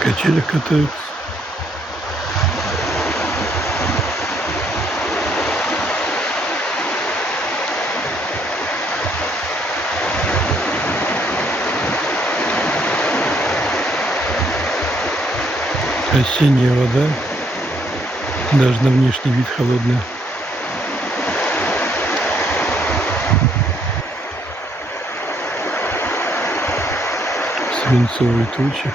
качелях катаются. Осенняя вода, даже на внешний вид холодная. Свинцовые тучи.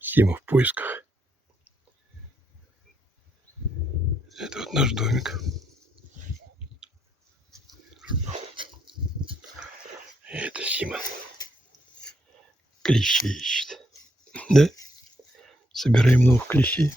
Сима в поисках. Это вот наш домик. И это Сима. Клещей ищет. Да? Собираем новых клещей.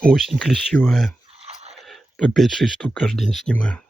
Осень клещевая. По 5-6 штук каждый день снимаю.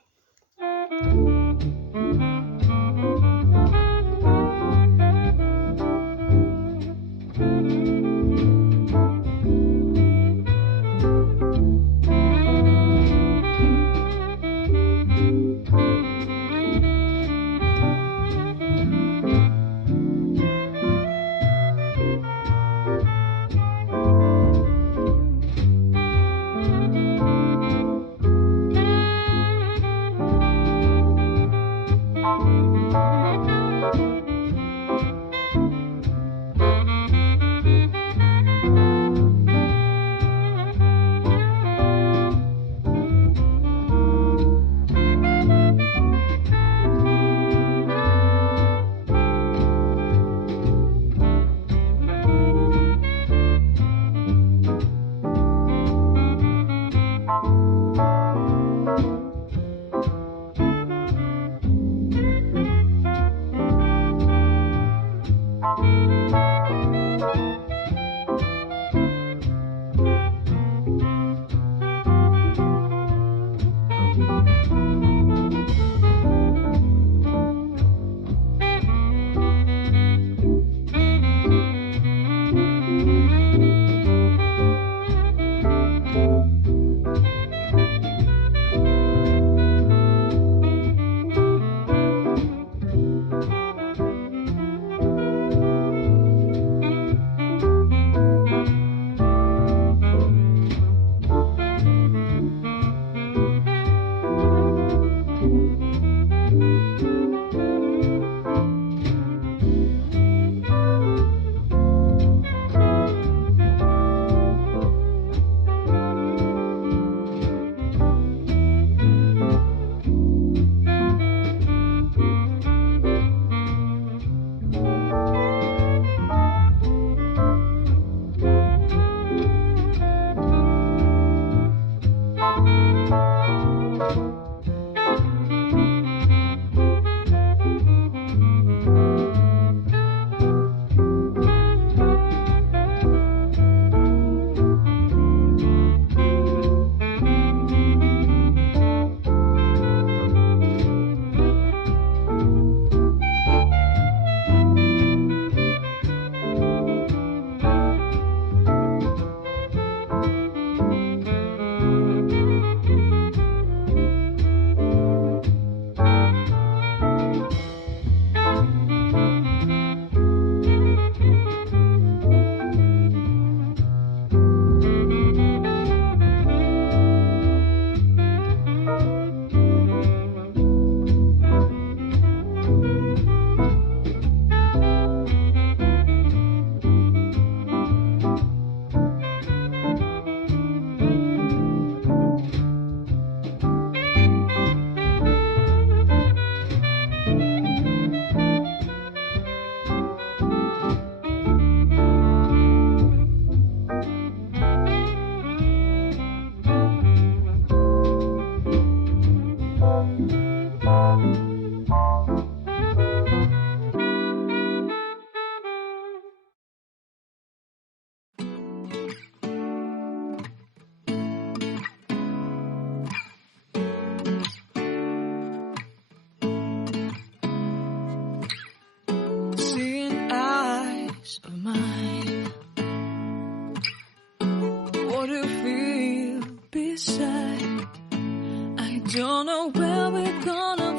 Don't know where we're gonna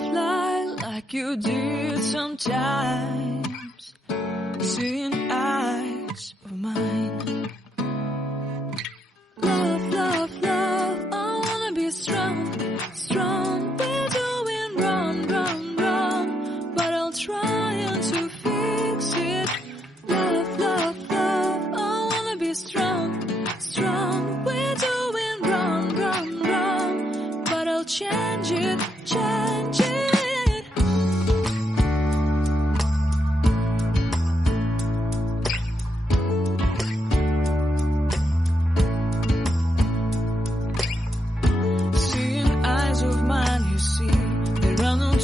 like you did sometimes, seeing eyes of mine. Love, love, love, I wanna be strong, strong. We're doing wrong, wrong, wrong, but I'll try to fix it. Love, love, love, I wanna be strong, strong. We're doing wrong, wrong, wrong, but I'll change it, change it.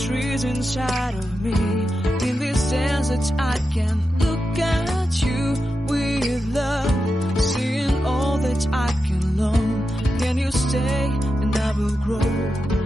Trees inside of me. In this desert I can look at you with love, seeing all that I can long. Can you stay and I will grow?